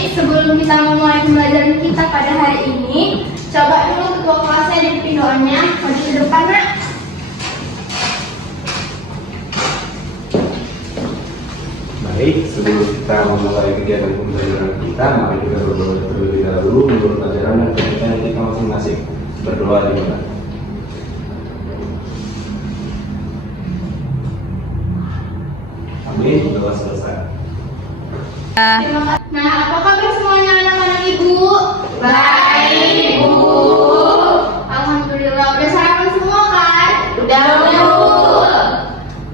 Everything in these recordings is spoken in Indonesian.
adik-adik, sebelum kita memulai pembelajaran kita pada hari ini, coba dulu ketua kelasnya dipimpin doanya. Maju ke depan, Nak. Baik, sebelum kita memulai kegiatan pembelajaran kita, mari kita berdoa terlebih dahulu menurut pelajaran dan kegiatan kita masing-masing. Berdoa dimulai. Amin. Doa selesai. Terima kasih. Nah, apa kabar semuanya anak-anak Ibu? Baik, Ibu. Alhamdulillah, udah sarapan semua kan? Udah, Bu.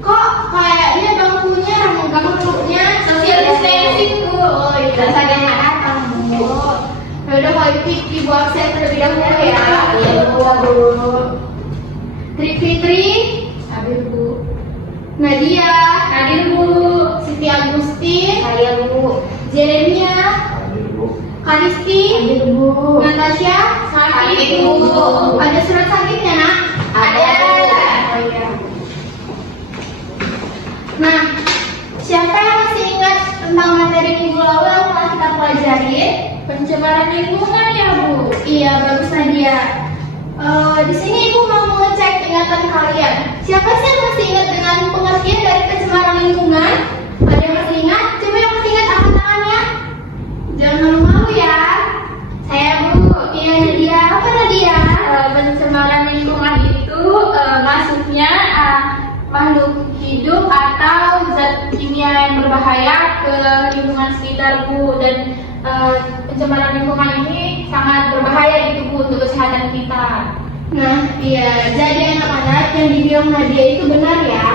Kok kayaknya bangkunya remuk-remuknya Social distancing, Bu. Oh iya. Terus ada yang nggak datang, Bu. Yaudah kalau itu Ibu absen terlebih dahulu ya. Iya, Bu. Tri Fitri, Hadir, Bu. Nadia, Hadir, Bu. Siti Agustin, Saya, Bu. Jeremia, Hadir, Bu. Karisti, Hadir, Bu. Natasha, Sakit, Bu. Ada surat sakitnya, Nak? Ada. Oh iya. Nah, siapa yang masih ingat tentang materi minggu lalu yang telah kita pelajari? Pencemaran lingkungan ya, Bu. Iya, bagus Nadia. Di sini Ibu mau mengecek ingatan kalian. Siapa sih yang masih ingat dengan pengertian dari pencemaran lingkungan? Ada yang masih ingat? Coba yang masih ingat angkat tangannya. Jangan malu-malu ya. Saya, Bu. Iya Nadia. Apa Nadia? Pencemaran lingkungan itu masuknya makhluk hidup atau zat kimia yang berbahaya ke lingkungan sekitar, Bu. Dan pencemaran lingkungan ini sangat berbahaya gitu, Bu, untuk kesehatan kita. Nah, iya. Jadi anak-anak yang dibilang Nadia itu benar ya.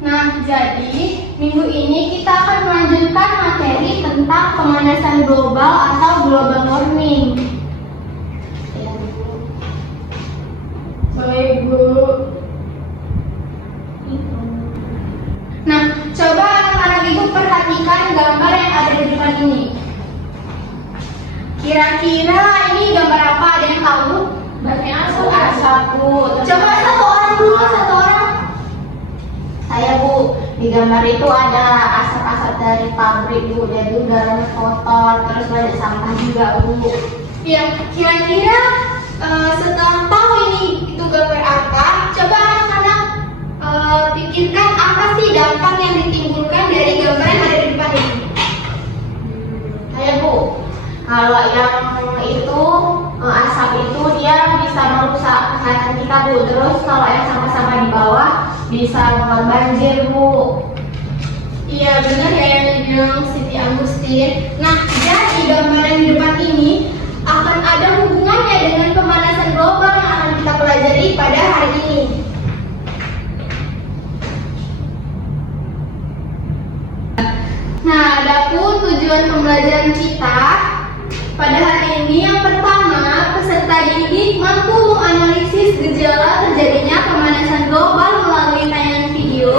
Nah, jadi minggu ini kita akan melanjutkan materi tentang pemanasan global atau global warming. Baik, Bu. Nah, coba anak-anak Ibu perhatikan gambar yang ada di depan ini. Kira-kira ini gambar apa? Ada yang tahu? Banyak asap, Bu. Coba satu orang dulu, satu orang. Saya, Bu, di gambar itu ada asap-asap dari pabrik, Bu. Jadi udaranya kotor, terus banyak sampah juga, Bu. Ya, kira-kira setelah tahu ini itu gambar apa, coba anak-anak pikirkan apa sih dampak yang ditimbulkan dari gambar yang ada di depan ini. Saya, Bu, kalau yang itu asap itu dia bisa merusak kesehatan kita, Bu. Terus kalau yang sampah-sampah di bawah bisa membuat banjir, Bu. Iya, benar ya yang dibilang Siti Agustin. Nah, jadi gambar yang di depan ini akan ada hubungannya dengan pemanasan global yang akan kita pelajari pada hari ini. Nah, adapun tujuan pembelajaran kita pada hari ini yang pertama, peserta didik mampu menganalisis gejala terjadinya pemanasan global melalui tayangan video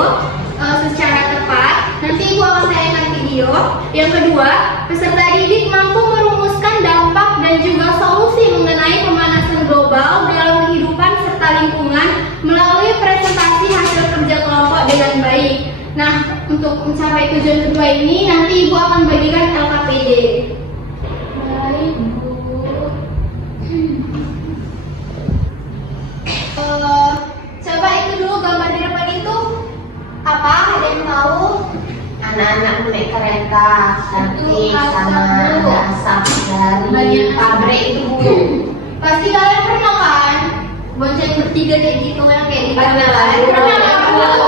secara tepat. Nanti Ibu akan tayangkan video. Yang kedua, peserta didik mampu merumuskan dampak dan juga solusi mengenai pemanasan global dalam kehidupan serta lingkungan melalui presentasi hasil kerja kelompok dengan baik. Nah, untuk mencapai tujuan kedua ini, nanti Ibu akan bagikan LKPD. Baik, Bu. Coba itu dulu gambar di depan itu apa? Ada yang tahu? Anak-anak naik kereta, nanti Itu asap, sama Bu. ada asap dari Banyak pabrik itu, Bu. Pasti kalian pernah kan? Bonceng bertiga kayak gitu yang kayak di Pernah, kalian. Bu. Pernah nggak?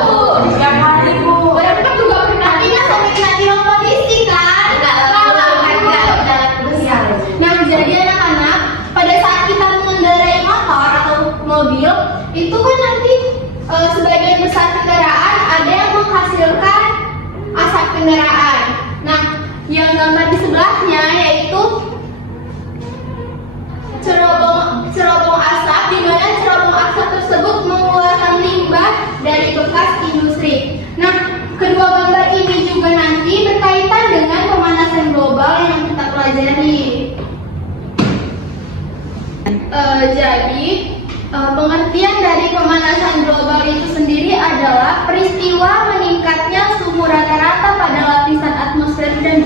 Bu? Setiap hari, Bu. Berapa juga pernah pindah sampai kena tilang polisi kan? Enggak, besar. Nah, jadi anak-anak, pada saat kita mengendarai motor atau mobil, itu kan nanti sebagian besar kendaraan ada yang menghasilkan asap kendaraan. Nah, yang gambar di sebelahnya yaitu cerobong asap, di mana cerobong asap tersebut mengeluarkan limbah dari bekas industri. Nah, kedua gambar ini juga nanti berkaitan dengan pemanasan global yang kita pelajari. Jadi, pengertian dari pemanasan global itu sendiri adalah peristiwa meningkatnya suhu rata-rata pada lapisan atmosfer dan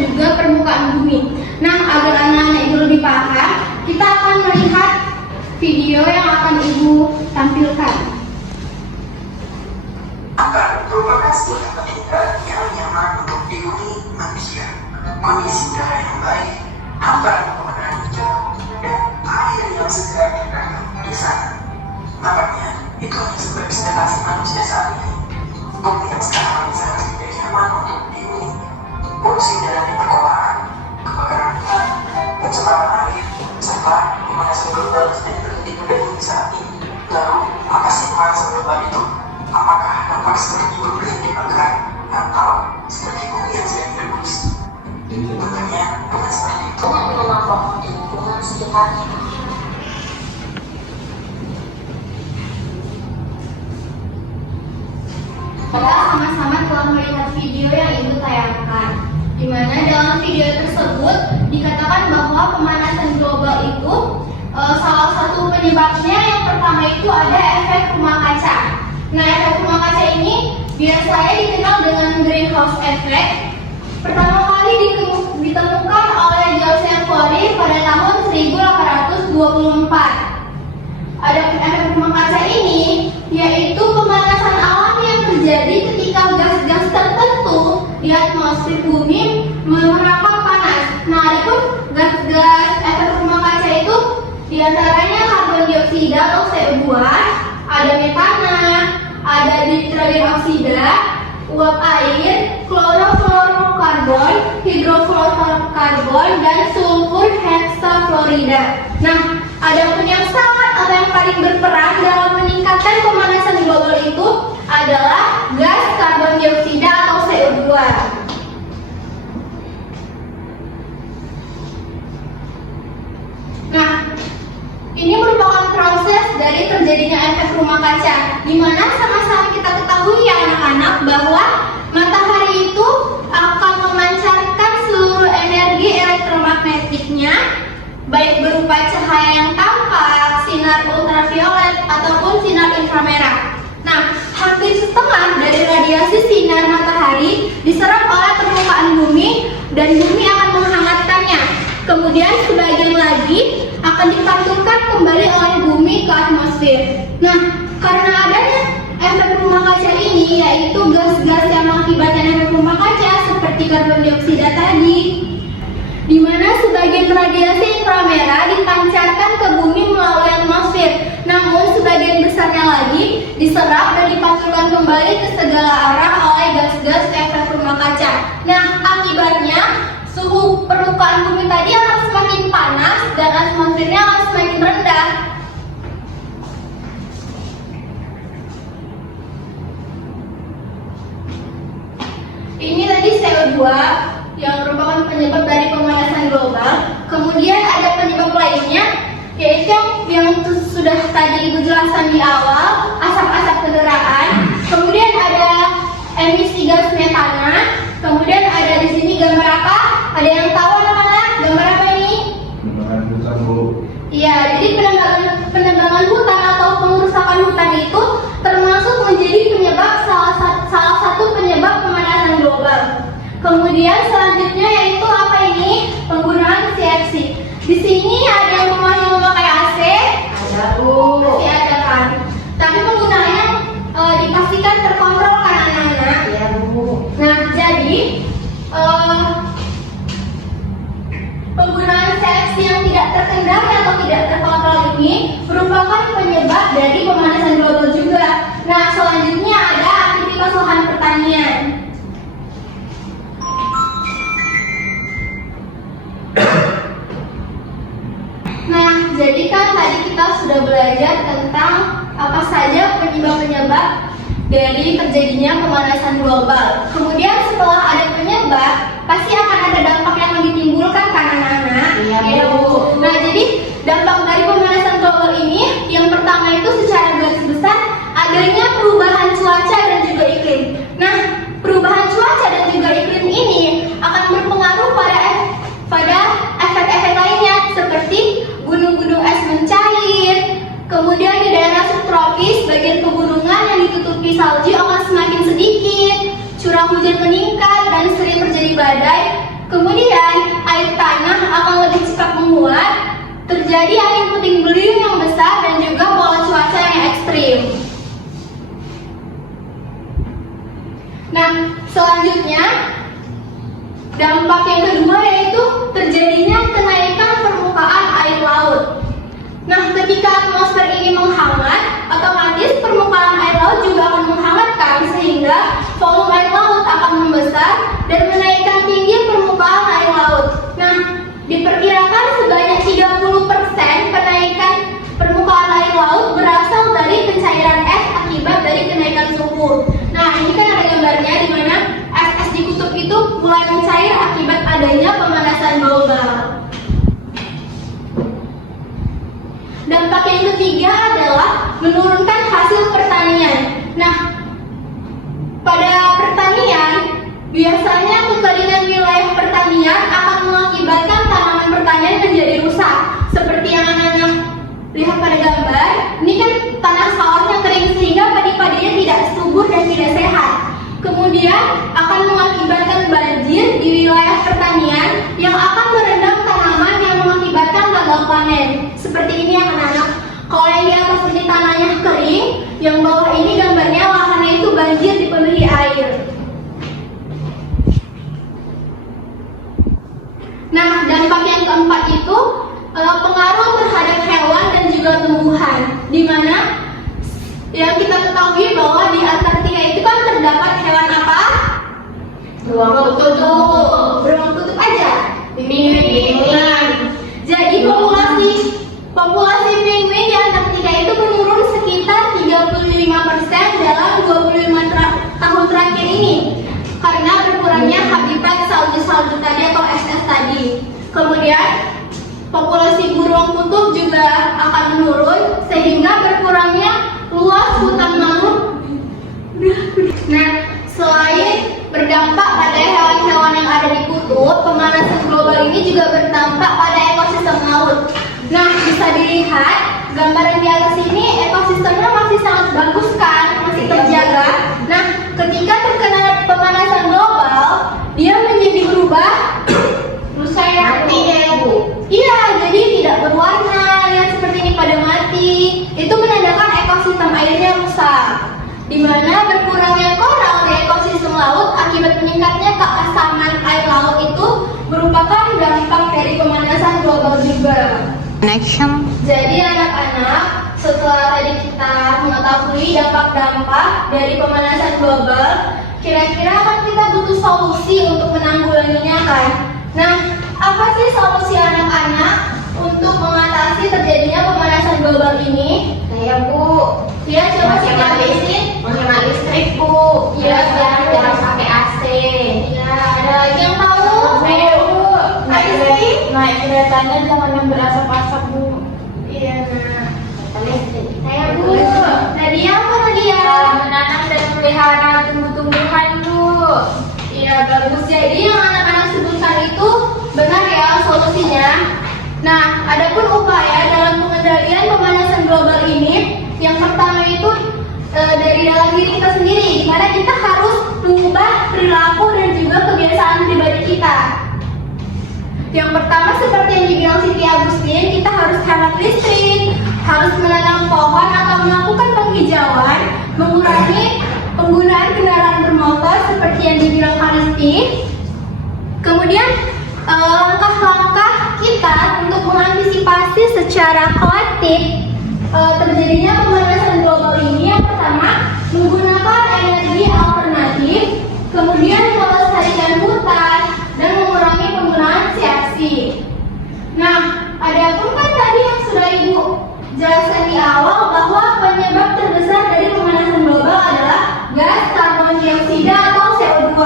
bumi. Nah, agar anak-anak Ibu lebih paham, kita akan melihat video yang akan Ibu tampilkan. Akan merupakan sebuah tempat tinggal yang nyaman untuk dihuni manusia. Kondisi udara yang baik, hamparan pemandangan hijau, dan air yang segar di sana. Nampaknya itu hanya sebuah ekspektasi manusia saat ini. Bumi yang sekarang sangat tidak nyaman untuk dihuni. Polusi udara di perkotaan, kebakaran hutan, pencemaran air, serta pemanasan global sedang berhenti pada bumi saat ini. Lalu, apa sih pemanasan global itu? Apakah nampak seperti bumi yang dibakar atau seperti bumi yang sedang direbus? Tentunya bukan seperti itu. Memanfaatkan lingkungan sekitarnya. Kita sama-sama telah melihat video yang Ibu tayangkan, di mana dalam video tersebut dikatakan bahwa pemanasan global itu salah satu penyebabnya yang pertama itu ada efek rumah kaca. Nah, efek rumah kaca ini biasanya dikenal dengan greenhouse effect. Pertama kali ditemukan oleh Joseph Corey pada tahun 1824. Ada efek rumah kaca ini yaitu pemanasan alam yang terjadi ketika gas-gas tertentu di atmosfer bumi merangkap panas. Nah, adapun gas-gas efek rumah kaca itu diantaranya karbon dioksida atau CO2, ada metana, ada nitrogen-oksida, uap air, klorofluorokarbon, hidrofluorokarbon, dan sulfur hexafluorida. Nah, adapun yang sangat atau yang paling berperan dalam meningkatkan pemanasan global itu adalah gas karbon dioksida atau CO2. Nah, ini merupakan proses dari terjadinya efek rumah kaca, di mana sama-sama kita ketahui ya anak-anak bahwa matahari itu akan memancarkan seluruh energi elektromagnetiknya, baik berupa cahaya yang tampak, sinar ultraviolet, ataupun sinar inframerah. Nah, hampir setengah dari radiasi sinar matahari diserap oleh permukaan bumi dan bumi akan menghangatkannya. Kemudian sebagian lagi akan dipantulkan kembali oleh bumi ke atmosfer. Nah, karena adanya efek rumah kaca ini, yaitu gas-gas yang mengakibatkan efek rumah kaca seperti karbon dioksida tadi, di mana sebagian radiasi inframerah dipancarkan ke bumi melalui atmosfer, namun sebagian besarnya lagi diserap dan dipantulkan kembali ke segala arah oleh gas-gas efek rumah kaca. Nah, akibatnya suhu permukaan bumi tadi akan semakin panas dan atmosfernya akan semakin rendah. Ini tadi CO2 yang merupakan penyebab dari pemanasan global. Kemudian ada penyebab lainnya, yaitu yang sudah tadi Ibu jelaskan di awal, asap-asap kendaraan. Kemudian ada emisi gas metana. Kemudian ada di sini gambar apa? Ada yang tahu anak-anak? Gambar apa ini? Penebangan hutan, Bu. Iya, jadi penebangan hutan atau pengerusakan hutan itu termasuk menjadi penyebab salah satu penyebab pemanasan global. Kemudian selanjutnya yaitu apa ini? Penggunaan CFC. Di sini ada yang rumah yang memakai AC? Ada, Bu. Masih ada kan? Tapi penggunaannya dipastikan terkontrol kan anak-anak? Iya, Bu. Nah, jadi penggunaan CFC yang tidak terkendali atau tidak terkontrol ini merupakan penyebab dari pemanasan global juga. Nah, selanjutnya ada aktivitas lahan pertanian. Nah, jadi kan tadi kita sudah belajar tentang apa saja penyebab-penyebab dari terjadinya pemanasan global. Kemudian setelah ada penyebab, pasti akan ada dampak yang ditimbulkan kan anak-anak? Iya, Bu. Nah, jadi dampak dari pemanasan global ini yang pertama itu secara garis besar adanya perubahan cuaca dan juga iklim. Nah, perubahan cuaca dan juga iklim ini akan berpengaruh pada efek-efek lainnya seperti gunung-gunung es mencair. Kemudian di daerah subtropis, bagian pegunungan yang ditutupi salju akan semakin sedikit, curah hujan meningkat dan sering terjadi badai. Kemudian air terjadi angin puting beliung yang besar dan juga pola cuaca yang ekstrim. Nah, selanjutnya dampak yang kedua yaitu terjadinya kenaikan permukaan air laut. Nah, ketika atmosfer ini menghangat, otomatis permukaan air laut juga akan menghangatkan sehingga volume air laut akan membesar dan menaikkan tinggi permukaan air laut. Nah, diperkirakan sebanyak 30% kenaikan permukaan air laut berasal dari pencairan es akibat dari kenaikan suhu. Nah, ini kan ada gambarnya di mana es di kutub itu mulai mencair akibat adanya pemanasan global. Dampak yang ketiga adalah menurunkan hasil pertanian. Nah, pada pertanian, biasanya kekeringan wilayah pertanian akan mengakibatkan tanaman pertanian menjadi rusak. Seperti yang anak-anak lihat pada gambar, ini kan tanah sawahnya kering sehingga padi-padinya tidak subur dan tidak sehat. Kemudian akan mengakibatkan banjir di wilayah pertanian yang akan merendam tanaman yang mengakibatkan gagal panen. Seperti ini ya anak-anak. Kalau yang di atas ini tanahnya kering, yang bawah ini gambarnya lahannya itu banjir dipenuhi air. Nah, dampak yang keempat itu pengaruh terhadap hewan dan juga tumbuhan, di mana yang kita ketahui bahwa di Antartika itu kan terdapat hewan apa? Beruang kutub aja. Penguin. Jadi populasi penguin di Antartika itu menurun sekitar 35% dalam 25 tahun terakhir ini karena berkurangnya habitat salju-salju tadi atau es-es tadi. Kemudian populasi burung kutub juga akan menurun sehingga berkurangnya luas hutan mangrove. Nah, selain berdampak pada hewan-hewan yang ada di kutub, pemanasan global ini juga berdampak pada ekosistem laut. Nah, bisa dilihat gambaran di atas ini ekosistemnya masih sangat bagus kan, masih terjaga. Nah, ketika terkena pemanasan global, dia menjadi berubah rusak mati ya Bu. Iya, jadi tidak berwarna ya seperti ini pada mati. Itu menandakan ekosistem airnya rusak. Di mana berkurangnya koral di ekosistem laut akibat meningkatnya keasaman air laut itu merupakan dampak dari pemanasan global juga. Jadi anak-anak, setelah tadi kita mengetahui dampak-dampak dari pemanasan global, kira-kira kan kita butuh solusi untuk menanggulanginya kan? Nah, apa sih solusi anak-anak untuk mengatasi terjadinya pemanasan global ini? Saya Bu. Ya, coba sih menghemat listrik Bu. Iya, jangan pakai AC. Ya, ada lagi yang tahu? Saya Bu. Naik keretanya jangan yang berasap-asap Bu. Iya, nah. Listrik. Saya Bu. Nadia apa lagi ya? Menanam dan melihara tumbuh-tumbuhan Bu. Iya, bagus. Jadi yang anak-anak sebutkan itu benar ya solusinya. Nah, adapun upaya dalam pengendalian pemanasan global ini, yang pertama itu dari dalam diri kita sendiri, di mana kita harus mengubah perilaku dan juga kebiasaan pribadi kita. Yang pertama seperti yang dibilang Siti Agustin, kita harus hemat listrik, harus menanam pohon atau melakukan penghijauan, mengurangi penggunaan kendaraan bermotor seperti yang dibilang Hanisti. Kemudian langkah-langkah kita untuk mengantisipasi secara kolektif terjadinya pemanasan global ini, yang pertama menggunakan energi alternatif, kemudian melestarikan hutan dan mengurangi penggunaan CFC. Nah, ada pun kan tadi yang sudah Ibu jelaskan di awal bahwa penyebab terbesar dari pemanasan global adalah gas karbon dioksida atau CO2.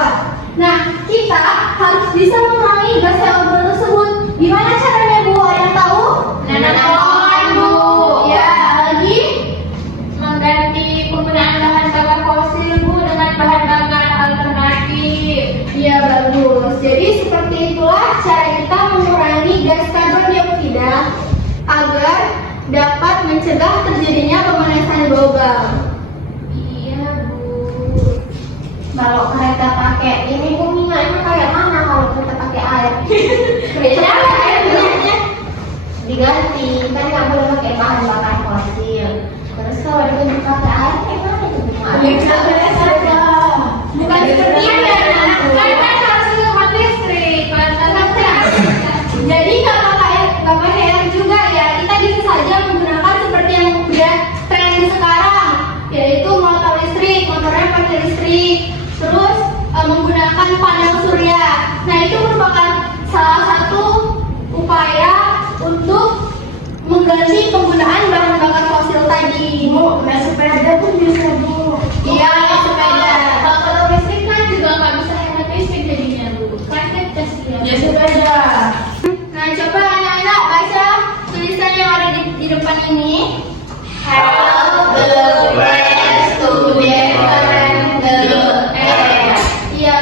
Nah, kita harus bisa mengurangi gas CO2 tersebut. Gimana caranya Bu? Ada yang tahu? Nanam pohon Bu. Ya, lagi Mengganti penggunaan bahan bakar fosil Bu dengan bahan bakar alternatif. Iya, bagus. Jadi seperti itulah cara kita mengurangi gas karbon dioksida agar dapat mencegah terjadinya pemanasan global. Iya Bu. Kalau kereta pakai ini Bu, minyaknya kayak mana kalau kereta pakai air? Beda Minyaknya diganti. punya sepeda. Nah, coba anak-anak baca tulisan yang ada di depan ini. Help the plants to defend the earth. Iya,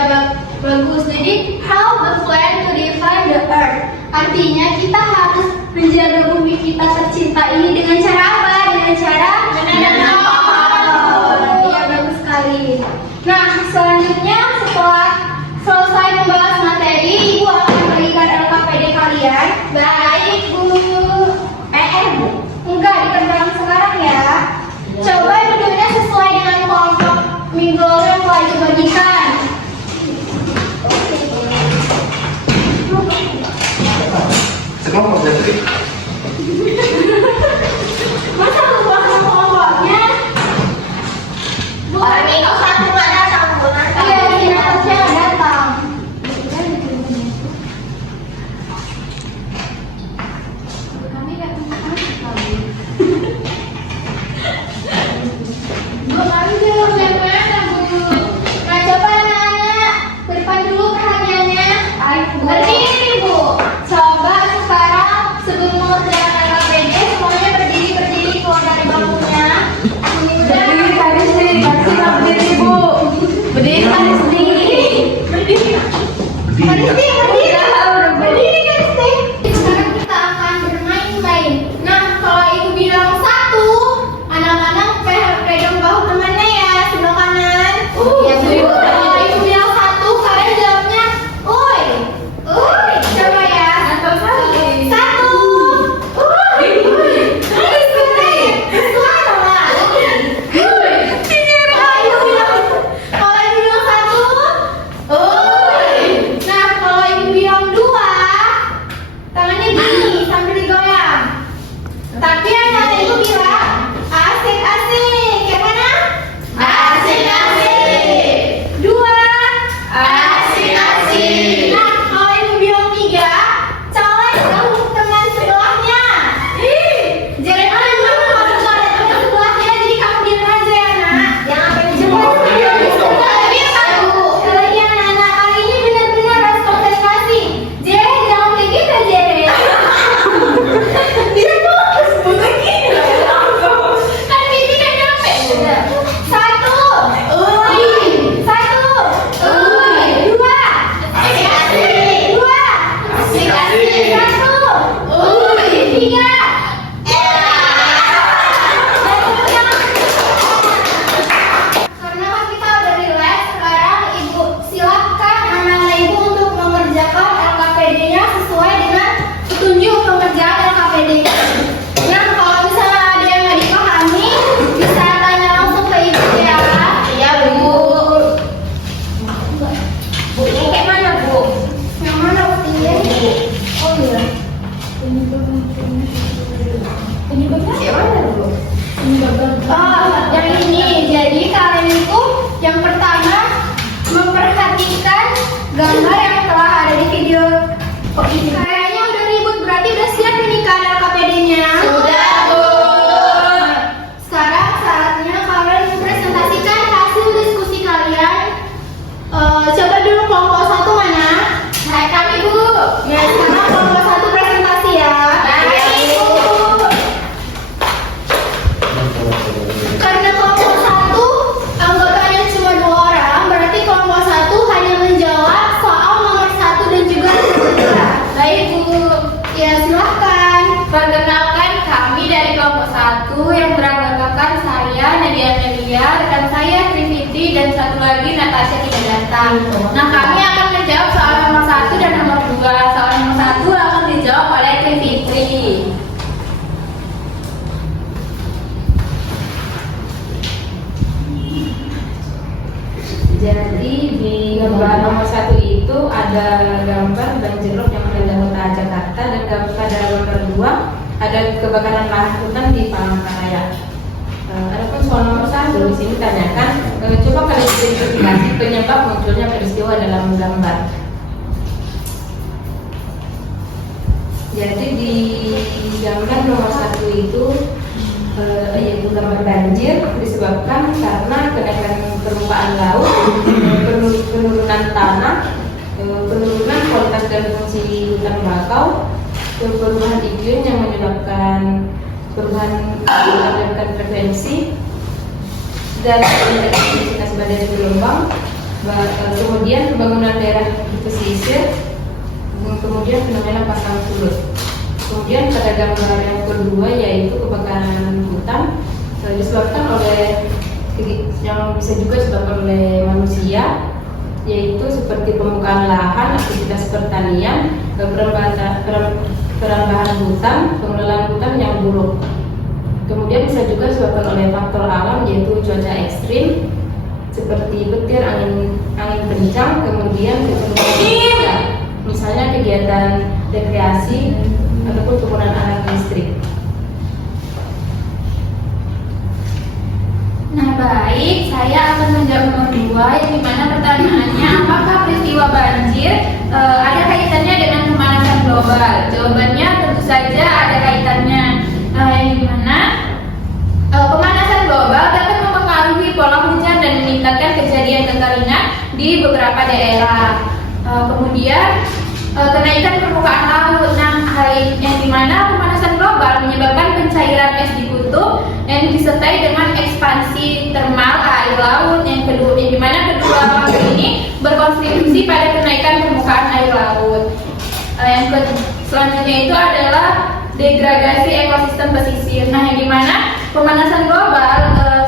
bagus. Jadi, help the plant to defend the earth. Artinya kita harus menjaga bumi kita tercinta ini dengan cara apa? Dengan cara menanam pohon. Iya, bagus sekali. Nah, selanjutnya setelah selesai membahas materi, Ibu akan memberikan LKPD kalian. Baik, Bu. Bu. Enggak, dikerjakan sekarang ya. Coba duduknya sesuai dengan kelompok minggu lalu yang telah dibagikan. Sekelompok sendiri. Masa lupa sama kelompoknya? Bu, Orang minggu satu nggak datang, Bu. iya, ini harusnya nggak datang. Kami nggak punya sekali. Bu, kami belum yang mana, Bu? Nah, coba anak-anak, ke depan dulu perhatiannya. Berdiri, Bu. Coba sekarang sebelum mengerjakan LKPD, semuanya berdiri keluar dari bangkunya. Berdiri baris nih, berdiri Bu. Berdiri baris nih. Berdiri. Berdiri kan, Stay? Sekarang kita akan bermain-main. Nah, kalau Ibu bilang satu, anak-anak pegang bahu temannya ya, sebelah kanan. Ya, Bu. Kalau Ibu bilang satu, kalian jawabnya, "Uy." Uy, coba ya. Atau kali. Satu. Uy. Suara lah. Kalau Ibu bilang satu, uy. Nah, kalau Ibu bilang dua, tangannya gini sambil digoyang. Tapi yang tadi Ibu bilang asik-asik. Yang mana? Asik-asik. Dua. Asik-asik. Nah, kalau Ibu bilang tiga, colek kamu teman sebelahnya. Jangan kalau ada teman sebelahnya, jadi kamu diam aja ya, Nak. Jangan pengen jemput. Tapi tahu, iya anak-anak, kali ini benar-benar harus konsentrasi. Jere, jangan kayak gitu, Jere. Dia bagus, begini. Kan Bibi kan capek. Satu. Uy. Satu. Uy. Dua. Asik-asik. Dua. Asik-asik. Satu. Uy. Tiga. Karena kita udah relax, sekarang Ibu silakan anak-anak Ibu untuk mengerjakan LKPD-nya sesuai dengan petunjuk pengerjaan LKPD-nya. Nah, kalau misalnya ada yang nggak dipahami, bisa tanya langsung ke Ibu ya. Iya, Bu. Bu, ini kayak mana, Bu? Yang mana buktinya? Oh iya. Kayak mana, Bu? Oh, yang ini. Jadi kalian itu yang pertama memperhatikan gambar yang telah ada di video. Oh, ini kayaknya udah ribut, berarti udah siap ini kan LKPD-nya? Sudah, Bu. Sekarang saatnya kalian mempresentasikan hasil diskusi kalian. Coba dulu kelompok satu mana? Hai kami, Bu. Ya, sekarang kelompok satu presentasi ya. Baik, Bu. Karena kelompok satu anggotanya cuma 2 orang, berarti kelompok satu hanya menjawab soal nomor 1 dan juga nomor 2. Baik Bu. Ya, silahkan. Perkenalkan kami dari kelompok 1 yang beranggotakan saya Nadia Melia, rekan saya Triviti dan satu lagi Natasha tidak datang. Nah, kami akan menjawab soal nomor 1 dan nomor 2. Soal nomor 1 akan dijawab oleh Triviti. Jadi di gambar nomor 1 itu ada gambar banjir jeruk yang melanda kota Jakarta, dan pada gambar 2 ada kebakaran lahan hutan di Palangkaraya. Adapun soal nomor 1 di sini ditanyakan, coba kalian identifikasi penyebab munculnya peristiwa dalam gambar. Jadi di gambar nomor 1 itu yaitu gambar banjir disebabkan karena kenaikan permukaan laut, penurunan tanah, penurunan kualitas dan fungsi hutan bakau, perubahan iklim yang menyebabkan perubahan menyebabkan frekuensi dan intensitas badai gelombang, kemudian pembangunan daerah pesisir, kemudian fenomena pasang surut. Kemudian pada gambar yang kedua yaitu kebakaran hutan disebabkan oleh yang bisa juga disebabkan oleh manusia, yaitu seperti pembukaan lahan, aktivitas pertanian, perambahan hutan, pengelolaan hutan yang buruk. Kemudian bisa juga disebabkan oleh faktor alam yaitu cuaca ekstrim seperti petir, angin kencang, kemudian kecenderungan misalnya kegiatan rekreasi ataupun penggunaan alat listrik. Nah baik, saya akan menjawab nomor 2 yang dimana pertanyaannya apakah peristiwa banjir ada kaitannya dengan pemanasan global? Jawabannya tentu saja ada kaitannya, yang dimana pemanasan global dapat mempengaruhi pola hujan dan meningkatkan kejadian kekeringan di beberapa daerah. Kemudian kenaikan permukaan laut. Nah, yang dimana pemanasan global menyebabkan pencairan es di kutub yang disertai dengan ekspansi termal air laut. Yang dimana kedua hal ini berkontribusi pada kenaikan permukaan air laut. Selanjutnya itu adalah degradasi ekosistem pesisir. Nah, yang dimana pemanasan global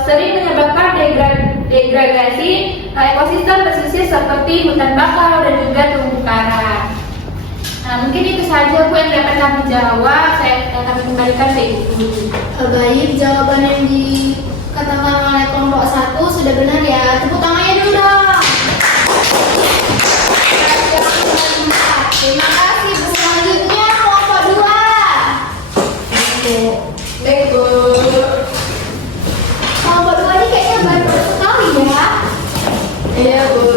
sering menyebabkan degradasi ekosistem pesisir seperti hutan bakau dan juga terumbu karang. Nah, mungkin itu saja Bu yang dapat kami jawab. Saya akan kembalikan ke Ibu. Baik, jawaban yang dikatakan oleh kelompok 1 sudah benar ya. Tepuk tangannya dulu dong. Terima kasih Bu. Selanjutnya kelompok 2. Baik Bu. Kelompok 2 ini kayaknya baru sekali ya. Iya Bu.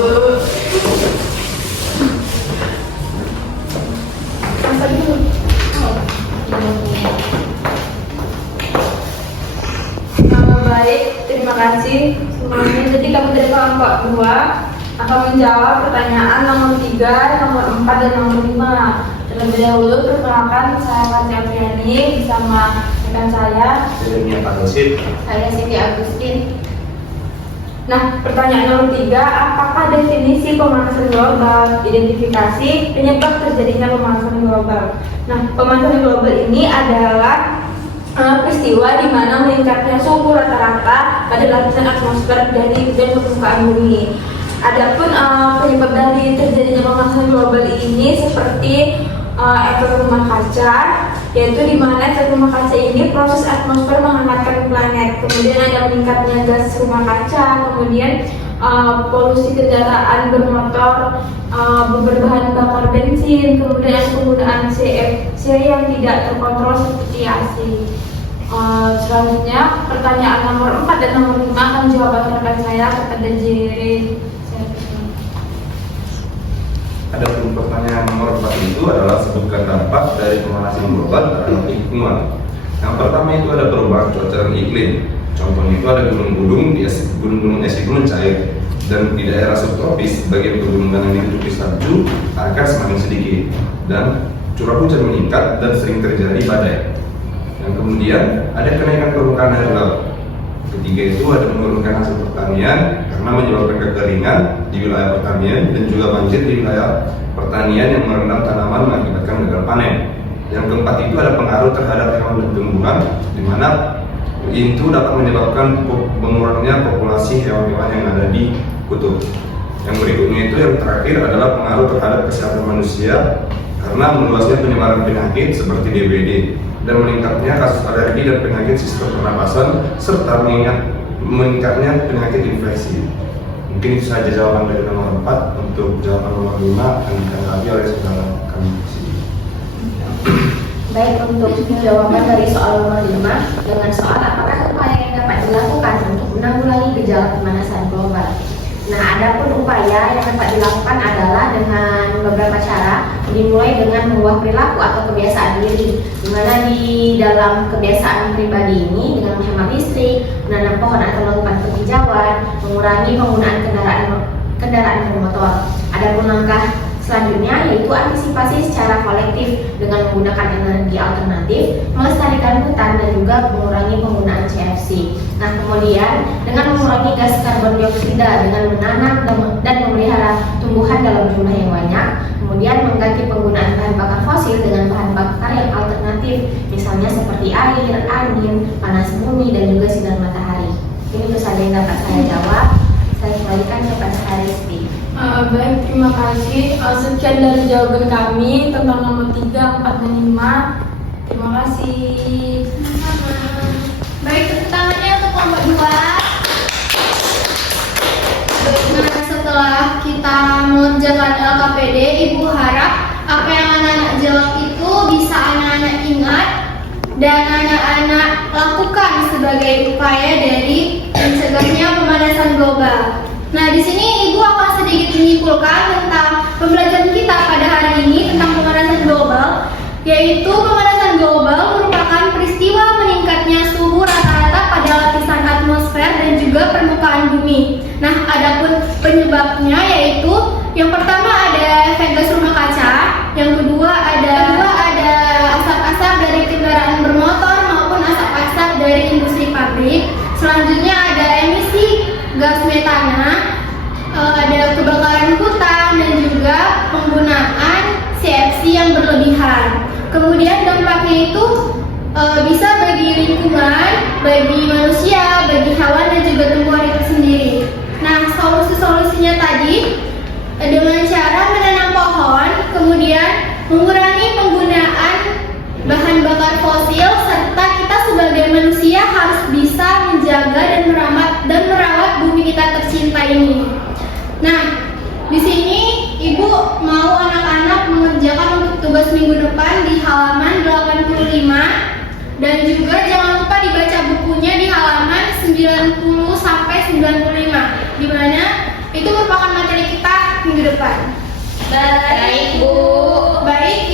Apa dulu? Nama baik, terima kasih semuanya. Jadi kami dari kelompok 2 akan menjawab pertanyaan nomor 3, nomor 4, dan nomor 5. Terlebih dahulu perkenalkan, saya Fatia Fiani bersama rekan saya Siti Agustin. Nah, pertanyaan nomor 3, apakah definisi pemanasan global? Identifikasi penyebab terjadinya pemanasan global. Nah, pemanasan global ini adalah peristiwa di mana meningkatnya suhu rata-rata pada lapisan atmosfer dari permukaan bumi. Adapun penyebab dari terjadinya pemanasan global ini seperti efek rumah kaca, yaitu di mana efek rumah kaca ini proses atmosfer menghangatkan planet. Kemudian ada meningkatnya gas rumah kaca, kemudian polusi kendaraan bermotor berbahan bakar bensin, kemudian penggunaan CFC yang tidak terkontrol seperti AC. Selanjutnya pertanyaan nomor 4 dan nomor 5 akan jawaban rekan saya kepada Jere. Adapun pertanyaan nomor 4 itu adalah sebutkan dampak dari pemanasan global terhadap lingkungan. Yang pertama itu ada perubahan cuaca dan iklim. Contohnya itu ada gunung-gunung es itu mencair, dan di daerah subtropis bagian pegunungan yang ditutupi salju akan semakin sedikit, dan curah hujan meningkat dan sering terjadi badai. Yang kemudian ada kenaikan permukaan air laut. Ketiga itu ada menurunkan hasil pertanian karena menyebabkan kekeringan di wilayah pertanian dan juga banjir di wilayah pertanian yang merendam tanaman mengakibatkan gagal panen. Yang keempat itu ada pengaruh terhadap hewan dan tumbuhan, di mana itu dapat menyebabkan mengurangnya populasi hewan-hewan yang ada di kutub. Yang berikutnya itu yang terakhir adalah pengaruh terhadap kesehatan manusia karena meluasnya penyebaran penyakit seperti DBD dan meningkatnya kasus alergi dan penyakit sistem pernapasan serta meningkatnya penyakit infeksi. Mungkin itu saja jawaban dari nomor 4. Untuk jawaban nomor 5 akan ditanggapi oleh saudara kami di sini. Baik, untuk jawaban dari soal nomor 5 dengan soal apakah upaya yang dapat dilakukan untuk menanggulangi gejala pemanasan global. Nah, adapun upaya yang dapat dilakukan adalah dengan beberapa cara, dimulai dengan mengubah perilaku atau kebiasaan diri, di mana di dalam kebiasaan pribadi ini dengan menghemat listrik, menanam pohon atau melakukan penghijauan, mengurangi penggunaan kendaraan bermotor. Adapun langkah Selanjutnya yaitu antisipasi secara kolektif dengan menggunakan energi alternatif, melestarikan hutan dan juga mengurangi penggunaan CFC. Nah, kemudian dengan mengurangi gas karbon dioksida dengan menanam dan memelihara tumbuhan dalam jumlah yang banyak, kemudian mengganti penggunaan bahan bakar fosil dengan bahan bakar yang alternatif, misalnya seperti air, angin, panas bumi dan juga sinar matahari. Ini itu saja yang dapat saya jawab. Saya kembalikan kepada Aristi. Baik, terima kasih. Sekian dari jawaban kami tentang nomor 3, 4, dan 5. Terima kasih. Baik, tepuk tangannya untuk kelompok 2. Nah, setelah kita mengerjakan LKPD, Ibu harap apa yang anak-anak jawab itu bisa anak-anak ingat dan anak-anak lakukan sebagai upaya dari mencegahnya pemanasan global. Nah, di sini Ibu akan sedikit menyimpulkan tentang pembelajaran kita pada hari ini tentang pemanasan global, yaitu pemanasan global merupakan peristiwa meningkatnya suhu rata-rata pada lapisan atmosfer dan juga permukaan bumi. Nah, adapun penyebabnya yaitu yang pertama ada efek gas rumah kaca, yang kedua ada asap-asap dari kendaraan bermotor maupun asap-asap dari industri pabrik. Selanjutnya ada emisi gas metana, ada kebakaran hutan dan juga penggunaan CFC yang berlebihan. Kemudian dampaknya itu bisa bagi lingkungan, bagi manusia, bagi hewan dan juga tumbuhan itu sendiri. Nah, solusi-solusinya tadi dengan cara menanam pohon, kemudian mengurangi penggunaan bahan bakar fosil, serta kita sebagai manusia harus bisa menjaga dan merawat bumi kita tercinta ini. Nah, di sini Ibu mau anak-anak mengerjakan untuk tugas minggu depan di halaman 85 dan juga jangan lupa dibaca bukunya di halaman 90 sampai 95, di mana itu merupakan materi kita minggu depan. Baik, Bu. Baik,